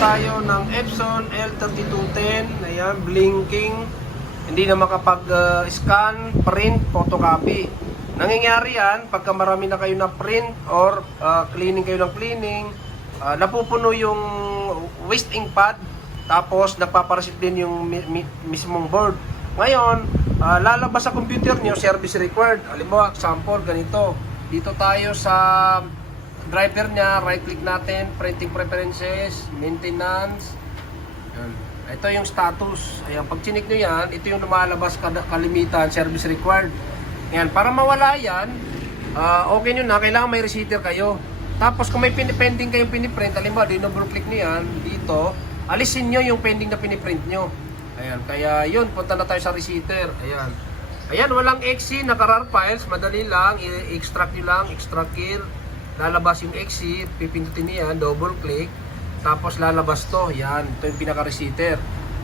tayo ng Epson L3210. Ayan, blinking. Hindi na makapag-scan, print, photocopy. Nangyayari yan pagka marami na kayo na print or cleaning kayo ng cleaning. Napupuno yung waste ink pad. Tapos nagpaparasit din yung mismong board. Ngayon, lalabas sa computer nyo, service required. Halimbawa, example, ganito. Dito tayo sa driver niya, right click natin, printing preferences, maintenance. Yan. Ito yung status. Ayan, pag chinik nyo yan, ito yung lumalabas kalimitan, service required. Ayan, para mawala yan, okay nyo na, kailangan may receiver kayo. Tapos kung may pending kayong piniprint, halimbawa, double click nyo yan, dito, alisin nyo yung pending na piniprint nyo. Ayan, kaya yun, punta na tayo sa receiver. Ayan. Ayan, walang exe, naka-RAR files, madali lang, i-extract nyo lang, extract here. Lalabas yung exe, pipindutin niyan, double click, tapos lalabas to. Yan, ito yung pinaka-receiver.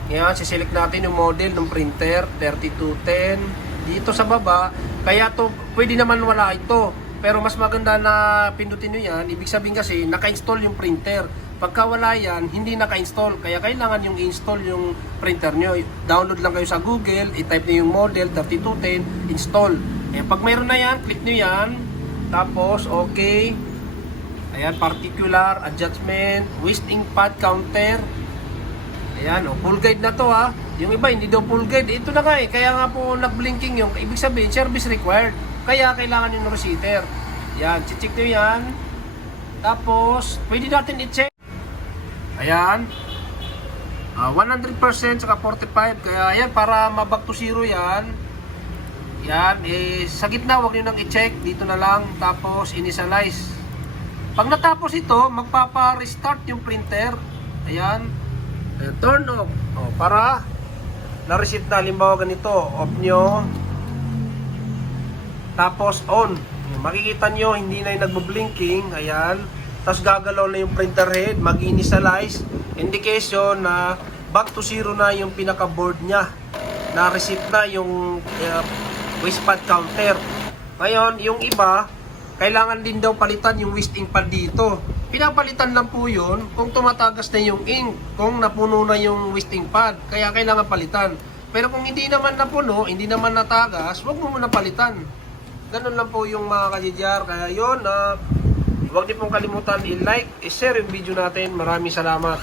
Yan, siselect natin yung model ng printer, 3210. Dito sa baba, kaya to, pwede naman wala ito. Pero mas maganda na pindutin nyo yan, ibig sabihin kasi, naka-install yung printer. Pagka wala yan, hindi naka-install. Kaya kailangan yung install yung printer nyo. Download lang kayo sa Google, i-type nyo yung model, 3210, install. Eh, pag mayroon na yan, click nyo yan. Tapos, okay. Ayan, particular, adjustment, waste ink pad counter. Ayan, full guide na to ha. Yung iba, hindi daw full guide. Ito na nga eh. Kaya nga po nag-blinking yung, ibig sabihin, service required. Kaya kailangan yung receiver. Ayan, check nyo yan. Tapos, pwede natin i-check. Ayan. 100% saka 45. Kaya ayan, para ma-back to zero yan. Yan, sa gitna wag niyo nang i-check, dito na lang, tapos initialize. Pag natapos ito, magpapa-restart yung printer. Ayan. Turn off. Para na-reset na, halimbawa ganito, off nyo. Tapos on. Makikita nyo, hindi na yung nagbo-blinking. Ayan. Tapos gagalaw na yung printer head, mag-initialize. Indication na back to zero na yung pinaka-board nya. Na-reset na yung waste pad counter. Ngayon, yung iba, kailangan din daw palitan yung waste ink pad dito. Pinapalitan lang po yun kung tumatagas na yung ink, kung napuno na yung waste ink pad. Kaya kailangan palitan. Pero kung hindi naman napuno, hindi naman natagas, wag mo muna palitan. Ganun lang po yung mga ka-GJR. Kaya yun, huwag niyo pong kalimutan i-like, i-share yung video natin. Maraming salamat.